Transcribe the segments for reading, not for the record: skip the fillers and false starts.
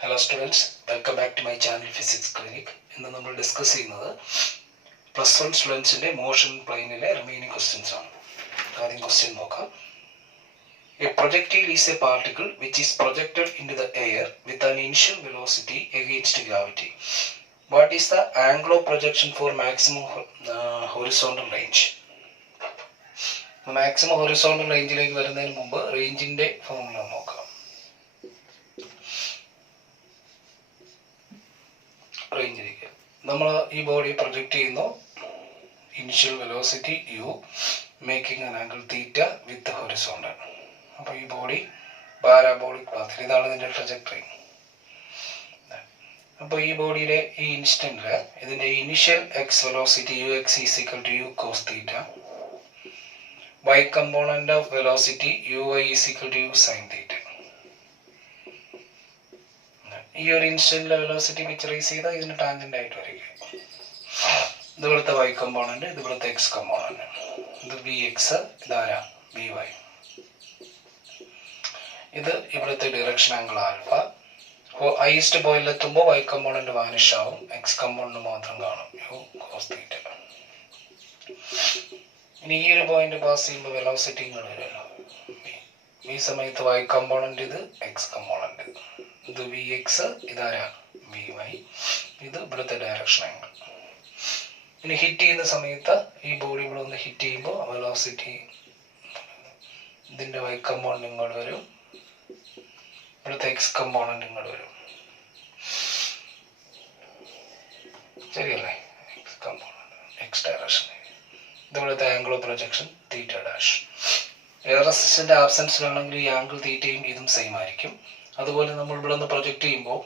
Hello students, welcome back to my channel Physics Clinic. ഇന്ന് നമ്മൾ discuss ചെയ്യുന്നത് +1 സ്റ്റുഡൻസിന്റെ motion പ്ലെയിനിലെ remaining questions ആണ്. ആദ്യം ക്വസ്റ്റ്യൻ നോക്കാം. A projectile is a particle which is projected into the air with an initial velocity against gravity. What is the angle of projection for maximum horizontal range? Maximum horizontal റേഞ്ചിലേക്ക് വരുന്നതിന് മുമ്പ് റേഞ്ചിന്റെ formula നോക്കാം. റേഞ്ചിലേക്ക് നമ്മൾ ഈ body project ചെയ്യുന്നു. Initial velocity u, making an angle theta with horizontal. അപ്പോൾ ഈ ബോഡി പാരാബോളിക് പാത്തിൽ, ഇതാണ് ഇതിന്റെ ട്രജക്ടറി. അപ്പോൾ ഈ ബോഡിയുടെ ഈ ഇൻസ്റ്റന്റിൽ ഇതിന്റെ initial x velocity ux is equal to u cos theta, y component of velocity uy is equal to u sin theta. ഈ ഒരു ഇൻസ്റ്റന്റിലെ വെലോസിറ്റി പിക്ചറൈസ് ചെയ്താൽ ഇതിന് ടാൻജന്റ് ആയിട്ട് വരിക. ഇത് ഇവിടുത്തെ y കമ്പോണന്റ്, ഇത് ഇവിടുത്തെ x കമ്പോണന്റ്, ഇത് vx, ഇതാരാ vy. ഇത് ഇവിടുത്തെ direction angle alpha. Heist point എത്തുമ്പോൾ y കമ്പോണന്റ് വാനിഷ് ആവും, x കമ്പോണന്റ് മാത്രം കാണും, u cos theta. ഇനി ഈ ഒരു പോയിന്റ് പാസ് ചെയ്യുമ്പോൾ വെലോസിറ്റി ഇങ്ങോട്ട് വരുമല്ലോ. ഈ സമയത്ത് y കമ്പോണന്റ്, ഇത് x കമ്പോണന്റ്, ഇത് vx, ഇതാരാ vy, ഇത് ഇവിടുത്തെ ഡയറക്ഷൻ ആംഗിൾ. ഇനി ഹിറ്റ് ചെയ്യുന്ന സമയത്ത് ഈ ബോഡി ഇവിടെ ഒന്ന് ഹിറ്റ് ചെയ്യുമ്പോൾ വെലോസിറ്റി ഇതിന്റെ y കമ്പോണന്റ് ഇങ്ങോട്ട് വരും, ഇവിടുത്തെ x കമ്പോണന്റ് ഇങ്ങോട്ട് വരും. ശരിയല്ലേ? x കമ്പോണന്റ് x ഡയറക്ഷൻ, ഇവിടുത്തെ angle of projection theta dash. Air resistant ആബ്സെൻസിലാണെങ്കിൽ ഈ ആംഗിൾ തീറ്റയും ഇതും സെയിം ആയിരിക്കും. അതുപോലെ നമ്മൾ ഇവിടെ നിന്ന് പ്രൊജക്ട് ചെയ്യുമ്പോൾ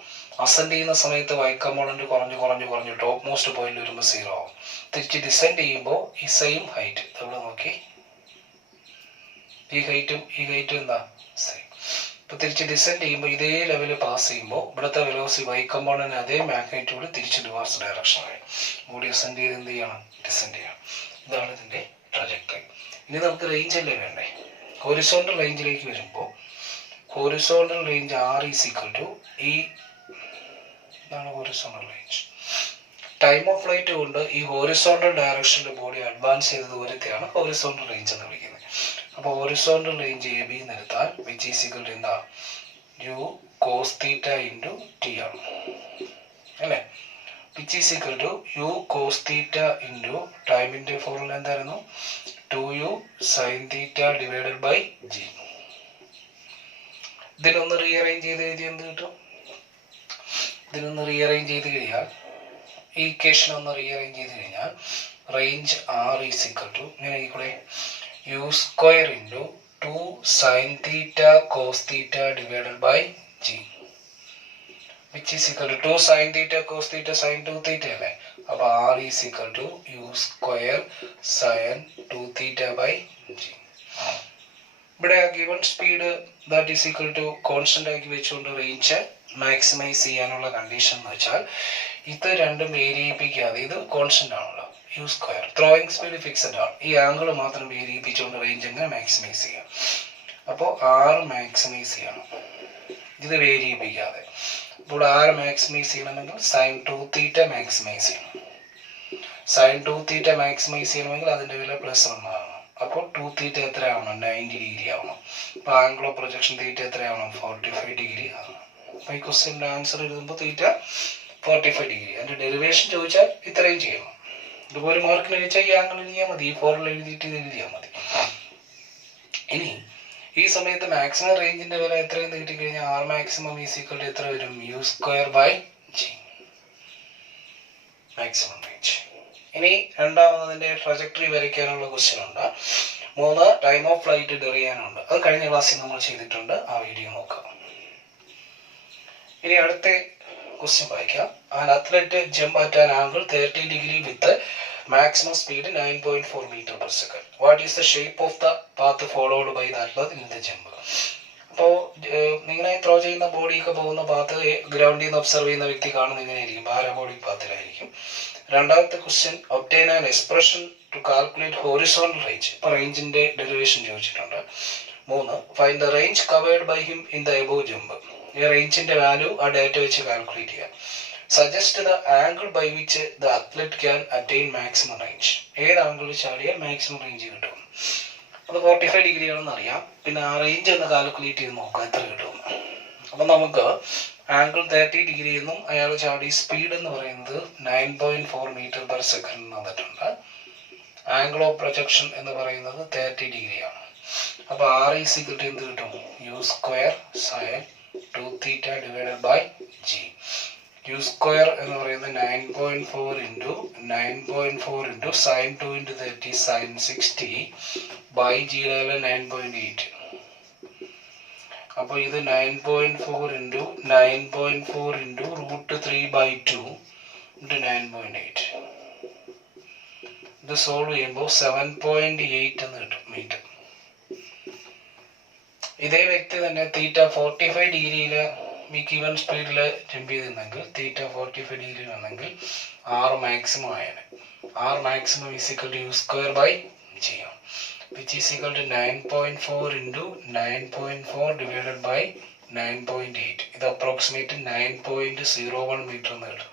അസെൻഡ് ചെയ്യുന്ന സമയത്ത് y കമ്പോണന്റ് കുറഞ്ഞ് ടോപ്പ് മോസ്റ്റ് പോയിന്റ് വരുമ്പോൾ 0 ആവും. തിരിച്ച് ഡിസെൻഡ് ചെയ്യുമ്പോൾ ഈ സെയിം ഹൈറ്റ്, ഇവിടെ നോക്കി, ഈ ഹൈറ്റും എന്താ സെയിം. ഇപ്പൊ തിരിച്ച് ഡിസെൻഡ് ചെയ്യുമ്പോൾ ഇതേ ലെവല് പാസ് ചെയ്യുമ്പോൾ ഇവിടുത്തെ വെലോസിറ്റി y കമ്പോണന്റ് അതേ മാഗ്നിറ്റ്യൂഡ് തിരിച്ച് റിവേഴ്സ് ഡയറക്ഷൻ ആയി ബോഡി അസെൻഡ് ചെയ്ത് എന്ത് ചെയ്യണം? ഡിസെൻഡ് ചെയ്യണം. ഇതാണ് ഇതിന്റെ ട്രജക്ടറി. ഇനി നമുക്ക് റേഞ്ച് അല്ലേ വേണ്ടേ? ഹൊറിസോണ്ടൽ റേഞ്ചിലേക്ക് വരുമ്പോൾ horizontal range r is equal to ഈ, ഇതാണ് horizontal range. Time of flight കൊണ്ട് ഈ ഹൊറിസോണ്ടൽ ഡയറക്ഷനിൽ ബോഡി അഡ്വാൻസ് ചെയ്ത ദൂരത്തെയാണ് ഹൊറിസോണ്ടൽ റേഞ്ച് എന്ന് വിളിക്കുന്നത്. അപ്പോൾ ഹൊറിസോണ്ടൽ റേഞ്ച് എ ബി എന്ന് എടുത്താൽ വിച്ച് ഈസ് ഈക്വൽ ടു എന്താ? u cos theta into T ആണ് അല്ലേ? Which is equal to u cos theta into ടൈമിന്റെ ഫോർമുല എന്തായിരുന്നു? 2u sin theta divided by g. ഇതിനൊന്ന് റീഅറേഞ്ച് ചെയ്ത് എഴുതി എന്ത് കിട്ടും? ഇതിനൊന്ന് റീഅറേഞ്ച് ചെയ്ത് കഴിഞ്ഞാൽ, ഈ ഇക്വേഷൻ ഒന്ന് റീഅറേഞ്ച് ചെയ്ത് കഴിഞ്ഞാൽ range r is equal to ഇങ്ങനെ കൂടെ u square into 2 sin theta cos theta divided by g, which is equal to 2 sin theta cos theta sin 2 theta അല്ലേ? അപ്പോൾ r is equal to u square sin 2 theta by g. ഇവിടെ given speed that is equal to constant ആക്കി വെച്ചുകൊണ്ട് range maximise ചെയ്യാനുള്ള condition എന്ന് വെച്ചാൽ ഇത് രണ്ടും വേരി ചെയ്യിപ്പിക്കാതെ, ഇത് കോൺസ്റ്റന്റ് ആണല്ലോ u square, throwing speed fixed ആണ്, ഈ ആംഗിൾ മാത്രം വേരി ചെയ്യിപ്പിച്ചുകൊണ്ട് റേഞ്ച് എങ്ങനെ മാക്സിമൈസ് ചെയ്യാം? അപ്പോൾ r മാക്സിമൈസ് ചെയ്യണം, ഇത് വേരി ചെയ്യിപ്പിക്കാതെ. ഇവിടെ r മാക്സിമൈസ് ചെയ്യണമെങ്കിൽ sin 2 തീറ്റ മാക്സിമൈസ് ചെയ്യണം. sin 2 തീറ്റ മാക്സിമൈസ് ചെയ്യണമെങ്കിൽ അതിന്റെ വില +1 ആവണം. അപ്പോൾ 2 തീറ്റ എത്ര ആവണം? 90 ഡിഗ്രി ആവണം. അപ്പോൾ ആംഗിൾ ഓഫ് പ്രൊജക്ഷൻ തീറ്റ എത്ര ആവണം? 45 ഡിഗ്രി ആവണം. അപ്പോൾ ഈ ക്വസ്റ്റ്യൻ്റെ ആൻസർ എഴുതുമ്പോൾ തീറ്റ 45 ഡിഗ്രി. അതിന്റെ ഡെറിവേഷൻ ചോദിച്ചാൽ ഇത്രയും ചെയ്യണം. ഇതുപോലെ മാർക്കിന് ചോദിച്ചാൽ ഈ ആംഗിൾ എഴുതിയാൽ മതി, ഈ ഫോർമുല എഴുതിയിട്ട് ഇത് എഴുതിയാൽ മതി. ഇനി ഈ സമയത്ത് മാക്സിമം റേഞ്ചിന്റെ വില എത്രയെന്ന് കിട്ടിക്കഴിഞ്ഞാൽ r maximum is equal to എത്ര വരും? u square by g, maximum range. ഇനി രണ്ടാമതിന്റെ ട്രജക്ടറി വരയ്ക്കാനുള്ള ക്വസ്റ്റ്യൻ ഉണ്ട്. 3 ടൈം ഓഫ് ഫ്ലൈറ്റ് ഡെറിയാനുണ്ട്. അത് കഴിഞ്ഞ ക്ലാസ്സിൽ നമ്മൾ ചെയ്തിട്ടുണ്ട്, ആ വീഡിയോ നോക്കാം. ഇനി അടുത്ത ക്വസ്റ്റ്യൻ വായിക്കാം. An athlete jump at an angle 30 degree with maximum speed 9.4 meter per second. What is the shape of the path followed by the athlete in the jump? അപ്പോൾ നിങ്ങളെ ത്രോ ചെയ്യുന്ന ബോഡിയൊക്കെ പോകുന്ന പാത്ത് ഗ്രൗണ്ടിൽ നിന്ന് ഒബ്സർവ് ചെയ്യുന്ന വ്യക്തി കാണുന്ന എങ്ങനെയായിരിക്കും? പാരാബോളിക് പാത്തിലായിരിക്കും. രണ്ടാമത്തെ question, obtain an expression to calculate horizontal range. ഇപ്പോൾ റേഞ്ചിന്റെ ഡെറിവേഷൻ ചോദിച്ചിട്ടുണ്ട്. 3, find the range covered by him in the above jump. ഈ റേഞ്ചിന്റെ വാല്യൂ ആ ഡേറ്റ വെച്ച് കാൽക്കുലേറ്റ് ചെയ്യാം. Suggest the angle by which the athlete can attain maximum range. ഏത് ആംഗിളിൽ ചാടിയാൽ മാക്സിമം റേഞ്ച് കിട്ടും? അത് 45 ഡിഗ്രി ആണെന്ന് അറിയാം. പിന്നെ ആ റേഞ്ച് ഒന്ന് കാൽക്കുലേറ്റ് ചെയ്ത് നോക്കാം എത്ര കിട്ടുമെന്ന്. അപ്പം നമുക്ക് ആംഗിൾ 30 ഡിഗ്രി എന്നും അയാൾ ചാടി സ്പീഡ് എന്ന് പറയുന്നത് 9.4 മീറ്റർ പെർ സെക്കൻഡ് തന്നിട്ടുണ്ട്. ആംഗിൾ ഓഫ് പ്രൊജക്ഷൻ എന്ന് പറയുന്നത് 30 ഡിഗ്രിയാണ്. അപ്പോൾ R ഈസ് ഈക്വൽ ടു എന്ത് കിട്ടും? U square sine 2 theta divided by G. U square എന്ന് പറയുന്നത് 9.4 into 9.4 into sine 2 into 30 sine 60 by ജിയുടെ 9.8. അപ്പോൾ ഇത് 9.4 ഇൻറ്റു 9.4 ഇൻറ്റു റൂട്ട് 3/2 ഇൻറ്റു 9.8. ഇത് സോൾവ് ചെയ്യുമ്പോൾ 7.8 എന്ന് കിട്ടും മീറ്റർ. ഇതേ വ്യക്തി തന്നെ തീറ്റ 45 ഡിഗ്രിയിൽ ഈ ഗിവൺ സ്പീഡിൽ ജമ്പ് ചെയ്തിരുന്നെങ്കിൽ, തീറ്റ 45 ഡിഗ്രിയിലാണെങ്കിൽ R മാക്സിമം ആയാണ്. R maximum is equal to U square by G, which is equal to 9.4 into 9.4 divided by 9.8. ഇത് അപ്രോക്സിമേറ്റ് 9.01 മീറ്റർ എന്ന് കിട്ടും.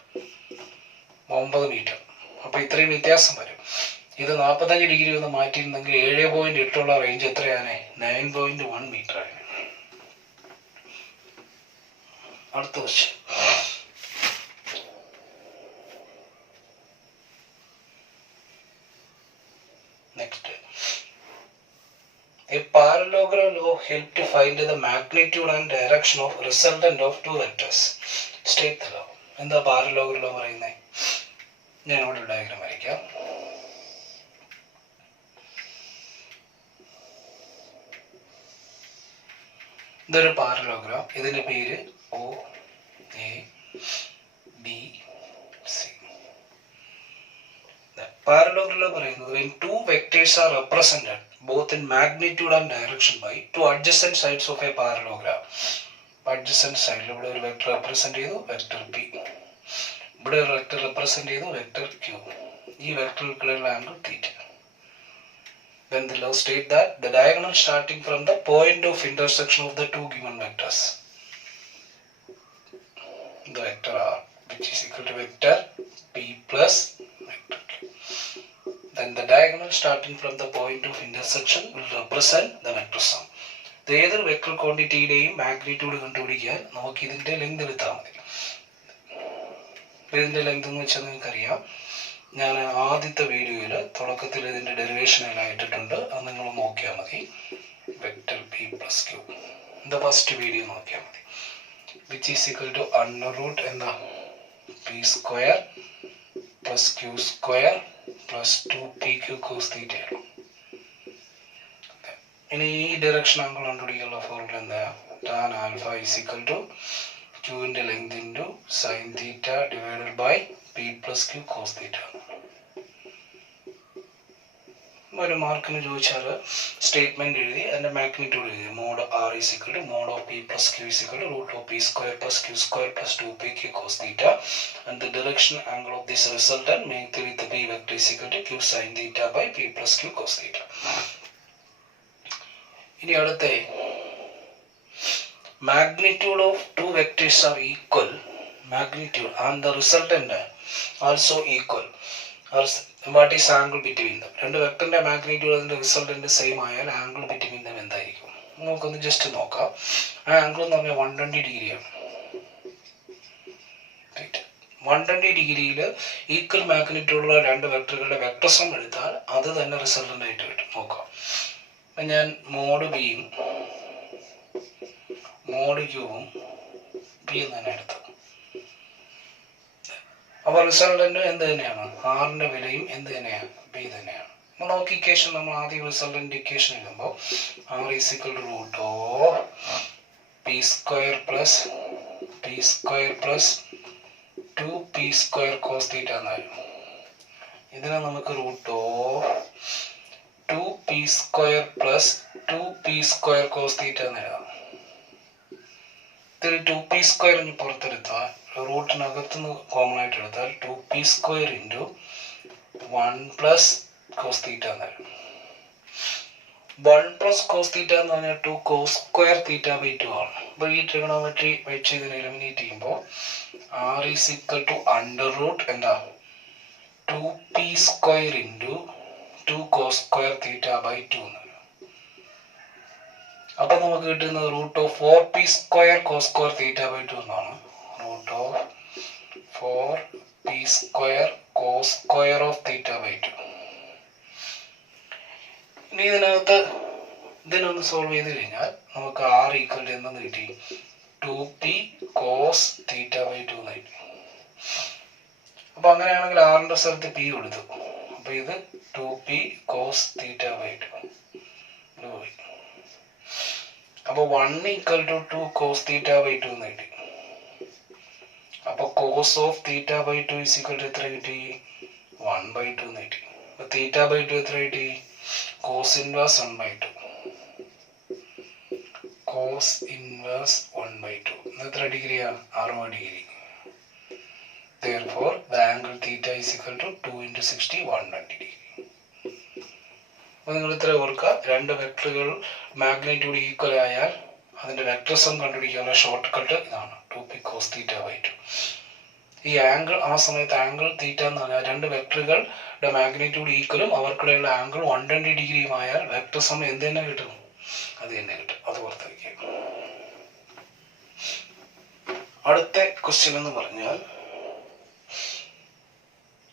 9 മീറ്റർ. അപ്പോൾ ഇത്രയും വ്യത്യാസം വരും. ഇത് 45 ഡിഗ്രി ഒന്ന് മാറ്റിയിരുന്നെങ്കിൽ 7.8 ഉള്ള റേഞ്ച് എത്രയാണ്? 9.1 മീറ്റർ ആണ്. അടുത്ത question. Next, a parallelogram law help to find the magnitude and direction of resultant of two vectors. State the law. എന്താ പാരലോഗ്രാം ലോ പറയുന്നത്? ഞാൻ ഇവിടെ ഡയഗ്രാം വരയ്ക്കാം. ഇതൊരു പാരലോഗ്രാം. ഇതിന്റെ പേര് OABC. Parallelogram law പറയുന്നത് when two vectors are represented both in magnitude and direction by two adjacent sides of a parallelogram. Adjacent side ഇവിടെ ഒരു വെക്ടർ റെപ്രസെന്റ് ചെയ്തു, വെക്ടർ P. ഇവിടെ ഒരു വെക്ടർ റെപ്രസെന്റ് ചെയ്തു, വെക്ടർ Q. ഈ വെക്ടറുകളുടെ angle theta. Then the law state that the diagonal starting from the point of intersection of the two given vectors, the vector R, which is equal to vector P plus vector Q. Then the diagonal starting from the point of intersection will represent the vector sum. ഏതൊരു vector ക്വാണ്ടിറ്റിയുടെയും magnitude കണ്ടുപിടിക്കാൻ നമുക്ക് ഇതിന്റെ length എടുത്താൽ മതി. ഇതിന്റെ length എന്ന് വെച്ചാൽ നിങ്ങൾക്കറിയാം, ഞാൻ ആദ്യത്തെ വീഡിയോയിൽ തുടക്കത്തിൽ ഇതിന്റെ ഡെറിവേഷൻ എല്ലാം ഇട്ടിട്ടുണ്ട്. അത് നിങ്ങൾ നോക്കിയാൽ മതി. വെക്ടർ P plus Q, ഇത് ഫസ്റ്റ് വീഡിയോ നോക്കിയാൽ മതി. Which is equal to under root എന്താ P square plus Q square plus 2PQ cos theta. ഇനി ഈ ഡയറക്ഷൻ ആംഗിൾ കണ്ടുപിടിക്കാനുള്ള ഫോർമുല എന്താ? Tan alpha is equal to Qന്റെ length into sine theta divided by P plus Q cos theta. ഒരു മാർക്കിന് ചോദിച്ചാൽ statement എഴുതി അതിന്റെ മാഗ്നിറ്റ്യൂഡ് എഴുതി. Mod R is equal to mod of P plus Q is equal to root of P square plus Q square plus 2PQ cos theta and the direction angle of this resultant make with P vector is equal to Q sine theta by P plus Q cos theta. ഇനി അടുത്ത magnitude of two vectors are equal, magnitude and the resultant also equal. What is angle between them? രണ്ട് വെക്ടറിന്റെ magnitude അതിന്റെ resultant same ആയാൽ angle between them എന്തായിരിക്കും? നമുക്കൊന്ന് just നോക്കാം. ആ ആംഗിൾ എന്ന് പറഞ്ഞാൽ 120 ഡിഗ്രിയാണ്. 120 ഡിഗ്രിയിൽ ഈക്വൽ മാഗ്നിറ്റ്യൂഡുള്ള രണ്ട് വെക്ടറുകളുടെ വെക്ടർ സം എടുത്താൽ അത് തന്നെ റിസൾട്ടന്റ് ആയിട്ട് കിട്ടും. നോക്കാം. ഞാൻ മോഡ് ബിയും മോഡ് ക്യൂവും ബി എന്ന് തന്നെ എടുത്തു. അപ്പോൾ റിസൾട്ടന്റ് എന്ത് തന്നെയാണ്? ആറിന്റെ വിലയും എന്ത് തന്നെയാണ്? ബി തന്നെയാണ്. നോക്കി ഇക്വേഷൻ നമ്മൾ ആദ്യം റിസൾട്ടന്റ് ഇക്വേഷൻ എഴുതുമ്പോൾ R is equal to root of P square plus P square plus 2P square cos theta എന്നായിരുന്നു. ഇതിനെ നമുക്ക് root of 2P square plus 2P square cos theta എന്ന് എഴുതാം. ഇതിൽ 2P സ്ക്വയർ ഇനി പുറത്തെടുത്താൽ റൂട്ടിനകത്തുനിന്ന് കോമൺ ആയിട്ട് എടുത്താൽ 2P square into 1 plus cos theta എന്നായിരുന്നു. 1 പ്ലസ് കോസ് തീറ്റ എന്ന് പറഞ്ഞാൽ 2 കോസ് സ്ക്വയർ തീറ്റ ബൈ 2 ആണ്. അപ്പോൾ ഈ ട്രിഗണോമെട്രി വെച്ച് ഇതിനെ എലിമിനേറ്റ് ചെയ്യുമ്പോൾ r is equal to under root എന്താ 2p square into 2 cos square theta by 2 എന്ന്. അപ്പൊ നമുക്ക് കിട്ടുന്നത് root of 4p square cos square theta by 2 എന്നാണ്. Root of 4p square cos square of theta by 2. ഇനി ഇതിനൊന്ന് solve ചെയ്ത് കഴിഞ്ഞാൽ നമുക്ക് r ഈക്വൽ ടു എന്തെന്ന് കിട്ടി 2p കോസ് തീറ്റ ബൈ 2 എന്ന് കിട്ടി. അപ്പൊ അങ്ങനെയാണെങ്കിൽ ആറിന്റെ സ്ഥലത്ത് p കൊടുത്തു. അപ്പൊ ഇത് 2p കോസ് തീറ്റ ബൈ 2 പോയി. അപ്പൊ 1 equal to 2 cos theta by 2 എന്ന് കിട്ടി. അപ്പൊ cos of theta by 2 is equal to എത്ര കിട്ടി 1/2 എന്ന് കിട്ടി. അപ്പൊ തീറ്റ ബൈ 2 എത്ര കിട്ടി കോസ് ഇൻവേഴ്സ് 1/2. കോസ് ഇൻവേഴ്സ് 1/2 എത്ര ഡിഗ്രിയാ 60 degree. Therefore the angle theta is equal to 2 into 60 120 degree. അപ്പോൾ നിങ്ങൾ ഇത്ര ഓർക്കുക, രണ്ട് വെക്ടറുകൾ മാഗ്നിറ്റ്യൂഡ് ഈക്വൽ ആയാൽ അതിന്റെ വെക്ടർ സം കണ്ടുപിടിക്കാനുള്ള ഷോർട്ട് കട്ട് ഇതാണ് 2p cos theta by 2. ഈ ആംഗിൾ ആ സമയത്ത് ആംഗിൾ തീറ്റ എന്ന് പറഞ്ഞാൽ രണ്ട് വെക്ടറുകളുടെ മാഗ്നിറ്റ്യൂഡ് ഈക്വലും അവർക്കിടയിലുള്ള ആംഗിൾ 120 ഡിഗ്രിയും ആയാൽ വെക്ടർ സം എന്ത് തന്നെ കിട്ടും അത് തന്നെ കിട്ടും. അത് ഓർത്ത് വയ്ക്കുക. അടുത്ത ക്വസ്റ്റ്യൻ എന്ന് പറഞ്ഞാൽ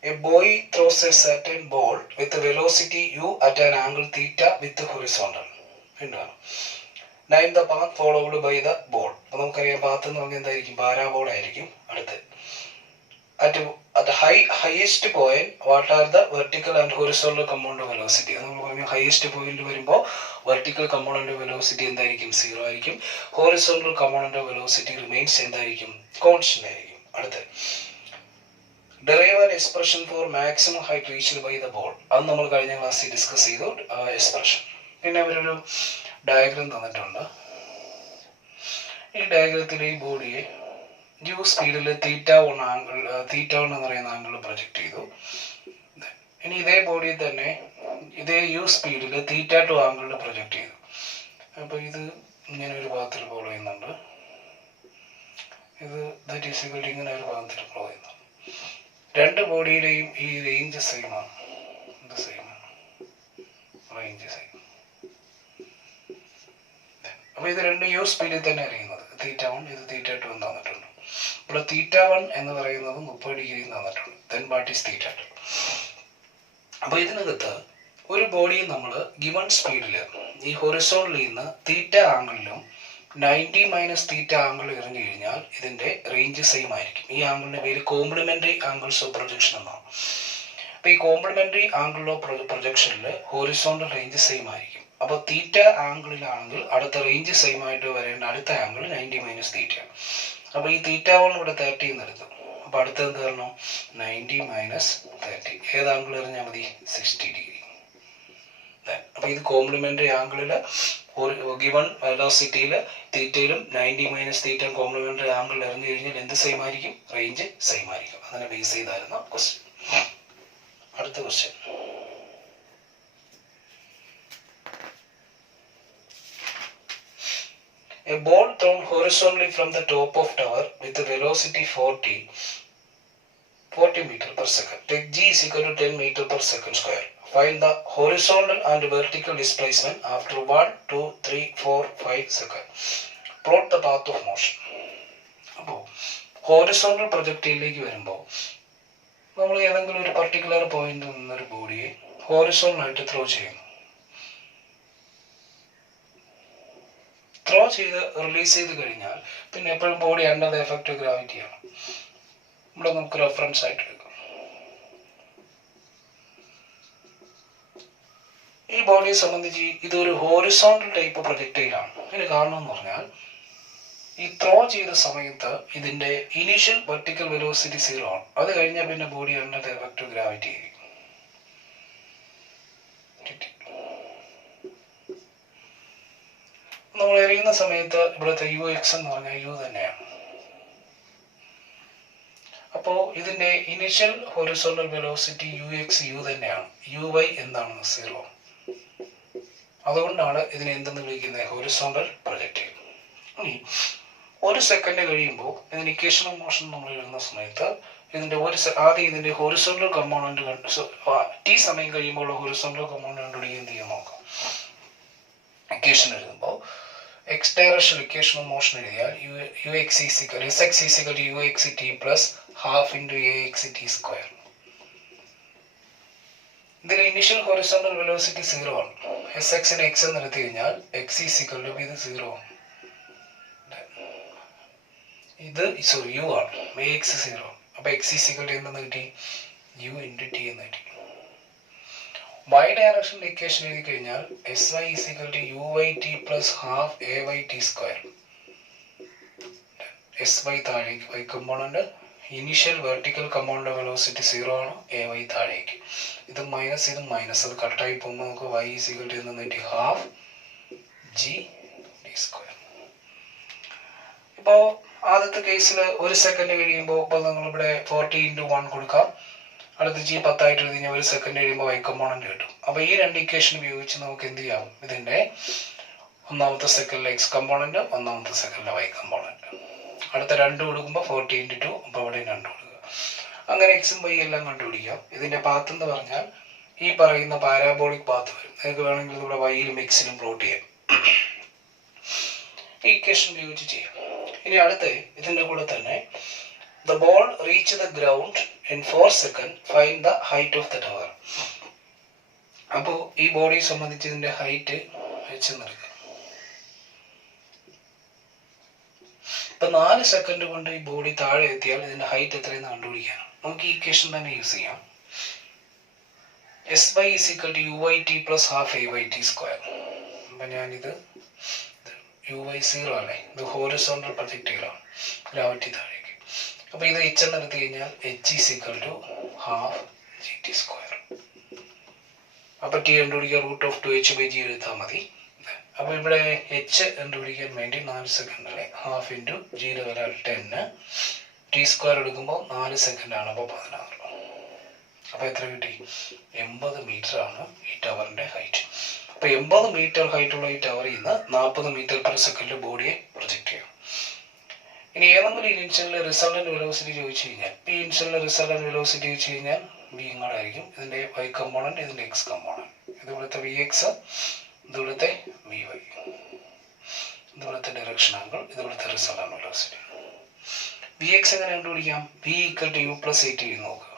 a boy throws a certain ball with a velocity u at an angle theta with horizontal. Name the path followed by the ball. നമുക്കറിയാം പാത്ത് എന്ന് പറഞ്ഞാൽ എന്തായിരിക്കും പാരാബോൾ ആയിരിക്കും. അടുത്ത് at the highest point what are the vertical and horizontal component of velocity? നമ്മൾ പറഞ്ഞു highest point വരുമ്പോൾ vertical component of velocity എന്തായിരിക്കും 0 ആയിരിക്കും. horizontal component of velocity remains എന്തായിരിക്കും constant ആയിരിക്കും. അടുത്ത് derive an expression for maximum height reached by the ball. അത് നമ്മൾ കഴിഞ്ഞ ക്ലാസ്സിൽ ഡിസ്കസ് ചെയ്തു എക്സ്പ്രഷൻ. പിന്നെ അവരൊരു ഡയഗ്രം തന്നിട്ടുണ്ട്. ഈ ഡയഗ്രത്തിൽ ഈ ബോഡിയെ u സ്പീഡിൽ θ1 ആംഗിൾ θ1 എന്ന് പറയുന്ന ആംഗിൾ പ്രൊജക്ട് ചെയ്തു. ഇനി ഇതേ ബോഡിയിൽ തന്നെ ഇതേ u സ്പീഡിൽ θ2 ആംഗിളിൽ പ്രൊജക്ട് ചെയ്തു. അപ്പോൾ ഇത് ഇങ്ങനെ ഒരു പാത്തിൽ ഫോളോ ചെയ്യുന്നുണ്ട്. ഇത് ദാറ്റ് ഈസ് ഈക്വൽ ടു ഇങ്ങനെ ഒരു പാത്തിൽ ഫോളോ ചെയ്യുന്നു. രണ്ട് ബോഡിയുടെയും ഈ റേഞ്ച് സെയിം ആണ്. ഇത് സെയിം ആണ്, റേഞ്ച് സെയിം. അപ്പൊ ഇത് രണ്ട് യു സ്പീഡിൽ തന്നെ അറിയുന്നത് θ1 ഇത് θ2 എന്ന് തന്നിട്ടുണ്ട്. ഇവിടെ θ1 എന്ന് പറയുന്നത് 30 ഡിഗ്രി തന്നിട്ടുണ്ട്. then what is θ2? അപ്പൊ ഇതിനകത്ത് ഒരു ബോഡിയെ നമ്മൾ ഗിവൺ സ്പീഡിൽ ഈ ഹൊറിസോണ്ടലിൽ നിന്ന് θ ആംഗിളിലും 90 മൈനസ് θ ആംഗിൾ എറിഞ്ഞു കഴിഞ്ഞാൽ ഇതിന്റെ റേഞ്ച് സെയിം ആയിരിക്കും. ഈ ആംഗിളിന്റെ പേര് കോംപ്ലിമെന്ററി ആംഗിൾസ് ഓഫ് പ്രൊജക്ഷൻ എന്നാണ്. അപ്പൊ ഈ കോംപ്ലിമെന്ററി ആംഗിൾ ഓഫ് പ്രൊജക്ഷനിൽ ഹൊറിസോണ്ടൽ റേഞ്ച് സെയിം ആയിരിക്കും. അപ്പൊ θ ആംഗിളിലാണെങ്കിൽ അടുത്ത റേഞ്ച് സെയിം ആയിട്ട് വരേണ്ട അടുത്ത ആംഗിൾ 90 മൈനസ് θ ആണ്. അപ്പൊ ഈ θ1 ഇവിടെ 30 എന്ന് എടുത്തു. അപ്പൊ അടുത്ത എന്ത് വരണം 90 മൈനസ് 30. ഏത് ആംഗിൾ എറിഞ്ഞാൽ മതി 60 ഡിഗ്രി. അപ്പൊ ഇത് കോംപ്ലിമെന്ററി ആംഗിളില് ഗിവൺ വെലോസിറ്റിയിൽ തീറ്റയിലും 90 മൈനസ് θ കോംപ്ലിമെന്ററി ആംഗിൾ എറിഞ്ഞു കഴിഞ്ഞാൽ എന്ത് സെയിം ആയിരിക്കും റേഞ്ച് സെയിം ആയിരിക്കും. അതിനെ ബേസ് ചെയ്തായിരുന്നു ക്വസ്റ്റ്യൻ. അടുത്ത question a ball thrown horizontally from the top of tower with a velocity 40 meter per second. Take g is equal to 10 meter per second square. Find the horizontal and vertical displacement after 1, 2, 3, 4, 5 seconds. Plot the path of motion. അപ്പോൾ horizontal പ്രൊജക്റ്റിലേക്ക് വരുമ്പോൾ നമ്മൾ ഏതെങ്കിലും ഒരു particular പോയിന്റിൽ നിന്നൊരു ബോഡിയെ horizontal ആയിട്ട് ത്രോ ചെയ്യുന്നു. ത്രോ ചെയ്ത് റിലീസ് ചെയ്ത് കഴിഞ്ഞാൽ പിന്നെ എപ്പോഴും body under the effect of ഗ്രാവിറ്റിയാണ്. ഇവിടെ നമുക്ക് റെഫറൻസ് ആയിട്ട് എടുക്കാം. ഈ ബോഡിയെ സംബന്ധിച്ച് ഇതൊരു ഹോറിസോണ്ടൽ ടൈപ്പ് പ്രൊജക്ടൈലാണ്. അതിന് കാരണം എന്ന് പറഞ്ഞാൽ ഈ ത്രോ ചെയ്ത സമയത്ത് ഇതിന്റെ ഇനീഷ്യൽ വെർട്ടിക്കൽ വെലോസിറ്റി 0 ആണ്. അത് കഴിഞ്ഞാൽ പിന്നെ body under the effect of gravity ആയിരിക്കും. നമ്മൾ എറിയുന്ന സമയത്ത് ഇവിടുത്തെ ux എന്ന് പറഞ്ഞാൽ u തന്നെയാണ്. അപ്പോ ഇതിന്റെ initial horizontal velocity ux u തന്നെയാണ്. uy എന്താണ് 0. അതുകൊണ്ടാണ് ഇതിനെ എന്തെന്ന് വിളിക്കുന്നത്, ഹൊറിസോണ്ടൽ പ്രൊജക്റ്റൈൽ. ഇനി 1 സെക്കൻഡ് കഴിയുമ്പോൾ ഇതിന് ഇക്വേഷൻ ഓഫ് മോഷൻ നമ്മൾ എഴുതുന്ന സമയത്ത് ആദ്യം ഇതിന്റെ ഹൊറിസോണ്ടൽ കമ്പോണന്റ് t സമയം കഴിയുമ്പോൾ ഹൊറിസോണ്ടൽ കമ്പോണന്റ് കണ്ടുപിടിക്കുക എന്ത് ചെയ്യാൻ നോക്കാം. ഇക്വേഷൻ എഴുതുമ്പോൾ x direction equation of motion എഴുതിയാൽ sx = uxt plus half into axt square. ഇതിൽ ഇനിഷ്യൽ ഹൊറിസോണ്ടൽ വെലോസിറ്റി 0 ആണ്. sx ന് x എന്ന് എടുത്തു കഴിഞ്ഞാൽ x = ഇത് 0 ആണ്. ഇത് u ആണ്, ax 0. അപ്പൊ x = എന്തെന്ന് കിട്ടി, u × t എന്ന് കിട്ടി. y ഡയറക്ഷൻ ഇക്വേഷൻ എഴുതി കഴിഞ്ഞാൽ sy = uyt plus half ayt square. sy താഴേക്ക്, y component initial vertical component velocity 0 ആണ്, ay താഴേക്ക്. ഇത് മൈനസ് ഇത് മൈനസ്, അത് കട്ടായി പോകുമ്പോൾ നമുക്ക് y = എന്തെന്ന് കിട്ടി, ഹാഫ് g d സ്ക്വയർ. ഇപ്പോൾ ആദ്യത്തെ കേസിൽ 1 സെക്കൻഡ് കഴിയുമ്പോൾ ഇപ്പോൾ നിങ്ങളിവിടെ 40 × 1 കൊടുക്കാം. അടുത്ത് g 10 ആയിട്ട് എഴുതി കഴിഞ്ഞാൽ 1 സെക്കൻഡ് കഴിയുമ്പോൾ y കമ്പോണന്റ് കിട്ടും. അപ്പോൾ ഈ രണ്ട് ഇക്വേഷൻ ഉപയോഗിച്ച് നമുക്ക് എന്ത് ചെയ്യാം, ഇതിന്റെ ഒന്നാമത്തെ സെക്കൻഡിലെ x കമ്പോണന്റ്, ഒന്നാമത്തെ സെക്കൻഡിലെ y കമ്പോണന്റ്, അടുത്ത 2 കൊടുക്കുമ്പോൾ 40 × 2, അപ്പോൾ ഇവിടെ 2 കൊടുക്കുക. അങ്ങനെ എക്സും y എല്ലാം കണ്ടുപിടിക്കാം. ഇതിന്റെ പാത്ത് എന്ന് പറഞ്ഞാൽ ഈ പറയുന്ന പാരാബോളിക് പാത്ത് വരും. നിങ്ങൾക്ക് വേണമെങ്കിൽ ഇവിടെ y-ലും x-ലും പ്ലോട്ട് ചെയ്യാം. ഈ ഇക്വേഷൻ ഉപയോഗിച്ച് ചെയ്യാം. ഇനി അടുത്ത് ഇതിന്റെ കൂടെ തന്നെ the ball reach the ground in 4 seconds, find the height of the tower. അപ്പോൾ ഈ ബോഡിയെ സംബന്ധിച്ച് ഇതിന്റെ ഹൈറ്റ് h എന്ന് എടുക്കുക. ഇപ്പൊ 4 സെക്കൻഡ് കൊണ്ട് ഈ ബോഡി താഴെ എത്തിയാൽ ഇതിന്റെ ഹൈറ്റ് എത്രയെന്ന് കണ്ടുപിടിക്കാനാണ്. നമുക്ക് ഈ ഇക്വേഷൻ തന്നെ യൂസ് ചെയ്യാം. sy = uyt plus half ayt square. അപ്പൊ ഞാനിത് uy 0 അല്ലേ, ഇത് ഹോറിസോണ്ടൽ പ്രൊജക്റ്റൈലാണ്, ഗ്രാവിറ്റി താഴേക്ക്. അപ്പൊ ഇത് h എന്ന് എടുത്തു കഴിഞ്ഞാൽ h = ഹാഫ് gt സ്ക്വയർ. അപ്പൊ t കണ്ടുപിടിക്കാൻ √2h/g എടുത്താൽ മതി. അപ്പൊ ഇവിടെ h കണ്ടുപിടിക്കാൻ വേണ്ടി 4 സെക്കൻഡ് അല്ലേ, ഹാഫ് ഇൻറ്റു g യുടെ വില 10, t സ്ക്വയർ എടുക്കുമ്പോൾ 4 സെക്കൻഡ് ആണ്, അപ്പോൾ 16. അപ്പൊ എത്ര കിട്ടി, 80 മീറ്റർ ആണ് ഈ ടവറിന്റെ ഹൈറ്റ്. അപ്പൊ 80 മീറ്റർ ഹൈറ്റ് ഉള്ള ഈ ടവറിൽ നിന്ന് 40 മീറ്റർ/സെക്കൻഡ് ബോഡിയെ പ്രൊജക്ട് ചെയ്യാം. ഇനി ഏതെങ്കിലും ഇനിഷ്യലിലെ റിസൾട്ടന്റ് വെലോസിറ്റി ചോദിച്ചു കഴിഞ്ഞാൽ, ഈ ഇനിഷ്യലിലെ റിസൾട്ടന്റ് വെലോസിറ്റി ചോദിച്ചു കഴിഞ്ഞാൽ v ഇങ്ങോട്ടായിരിക്കും. ഇതിന്റെ y കമ്പോണന്റ്, ഇതിന്റെ x കമ്പോണന്റ്, ഇത് ഇവിടുത്തെ vx, ഇത് ഇവിടുത്തെ vy, ഇത് ഇവിടുത്തെ ഡയറക്ഷൻ ആംഗിൾ, ഇത് ഇവിടുത്തെ റിസൾട്ടന്റ് വെലോസിറ്റി. vx എങ്ങനെ കണ്ടുപിടിക്കാം, v = u + at നോക്കുക.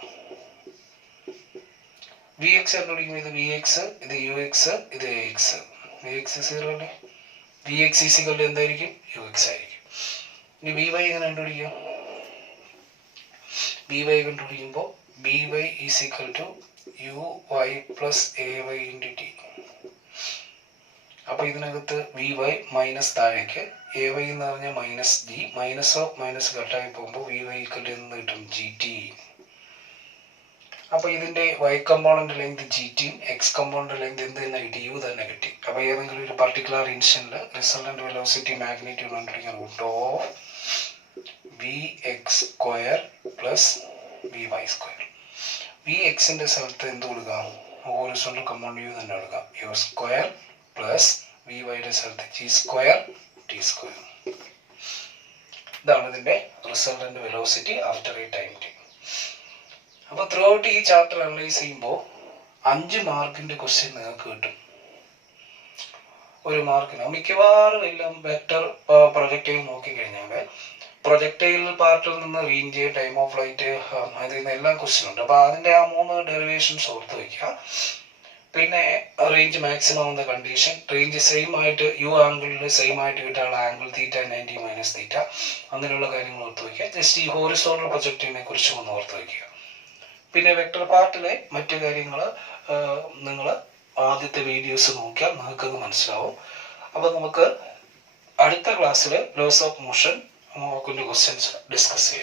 vx കണ്ടുപിടിക്കുമ്പോൾ ഇത് vx, ഇത് ux, ഇത് ax. ax 0 അല്ലേ, vx = എന്തായിരിക്കും, ux ആയിരിക്കും. ഇനി vy എങ്ങനെ കണ്ടുപിടിക്കാം, vy കണ്ടുപിടിക്കുമ്പോൾ by = uy plus ay × t. അപ്പൊ ഇതിനകത്ത് vy മൈനസ് താഴേക്ക്, ay എന്ന് പറഞ്ഞാൽ -g, മൈനസ് കട്ടായി പോകുമ്പോൾ vy = എന്ന് കിട്ടും, gt. അപ്പൊ ഇതിന്റെ y component length gt, x component length എന്ത് തന്നെ കിട്ടി, u തന്നെ കിട്ടി. അപ്പൊ ഏതെങ്കിലും ഒരു പർട്ടിക്കുലർ ഇൻസ്റ്റന്റിൽ റിസൾട്ടന്റ് വെലോസിറ്റി മാഗ്നിറ്റ്യൂഡ് കണ്ടുപിടിക്കാൻ √vx² പ്ലസ് vy². vxന്റെ സ്ഥലത്ത് എന്ത് കൊടുക്കാം, ഹോറിസോണ്ടൽ കമ്പോണന്റ് u തന്നെ കൊടുക്കാം, u² പ്ലസ് vyയുടെ സ്ഥലത്ത് g² t². ഇതാണ് ഇതിന്റെ resultant velocity after A time t. അപ്പൊ ത്രൂ ഔട്ട് ഈ ചാപ്റ്റർ അനലൈസ് ചെയ്യുമ്പോൾ 5 മാർക്കിന്റെ ക്വസ്റ്റ്യൻ നിങ്ങൾക്ക് കിട്ടും. 1 മാർക്കിന് മിക്കവാറും എല്ലാം വെക്ടർ പ്രൊജക്റ്റൈൽ നോക്കിക്കഴിഞ്ഞാൽ പ്രൊജക്റ്റൈൽ പാർട്ടിൽ നിന്ന് റേഞ്ച്, ടൈം ഓഫ് ഫ്ലൈറ്റ്, അതിൽ നിന്ന് എല്ലാം ക്വസ്റ്റ്യൻ ഉണ്ട്. അപ്പൊ അതിന്റെ ആ 3 ഡെറിവേഷൻസ് ഓർത്ത് വയ്ക്കുക. പിന്നെ റേഞ്ച് മാക്സിമം എന്ന കണ്ടീഷൻ, റേഞ്ച് സെയിം ആയിട്ട് യു ആംഗിളിൽ സെയിം ആയിട്ട് കിട്ടാനുള്ള ആംഗിൾ θ 90 - θ, അങ്ങനെയുള്ള കാര്യങ്ങൾ ഓർത്ത് വയ്ക്കുക. ജസ്റ്റ് ഈ ഹോറിസോണ്ടൽ പ്രൊജക്റ്റിനെ കുറിച്ചും ഒന്ന് ഓർത്ത് വയ്ക്കുക. പിന്നെ വെക്ടർ പാർട്ടിലെ മറ്റു കാര്യങ്ങൾ നിങ്ങൾ ആദ്യത്തെ വീഡിയോസ് നോക്കിയാൽ നിങ്ങൾക്കത് മനസ്സിലാവും. അപ്പോൾ നമുക്ക് അടുത്ത ക്ലാസ്സിൽ laws of motion questions discuss ചെയ്യാം.